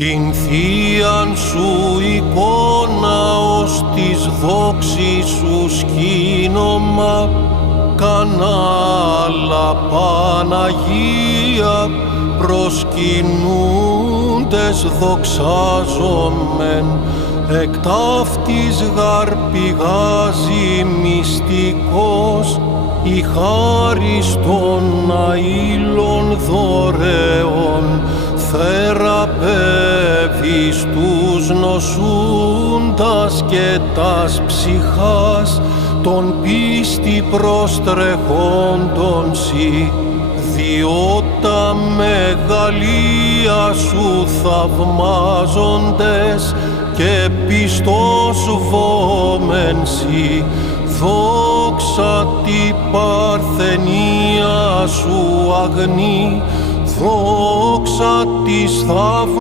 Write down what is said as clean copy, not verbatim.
Την θείαν σου εικόνα ως της δόξης σου σκήνομα, κανάλα Παναγία προσκυνούντες δοξάζομεν, εκ ταύτης γαρ πηγάζει μυστικός η χάρις των αήλων δωρεών, θεραπεύεις τους νοσούντας και τας ψυχάς των πίστη προστρεχόντων σοι, διότι τα μεγαλεία σου θαυμάζοντες και πιστός βόμεν σοι, δόξα τη παρθενία σου αγνή, δόξα της θαυμάζοντες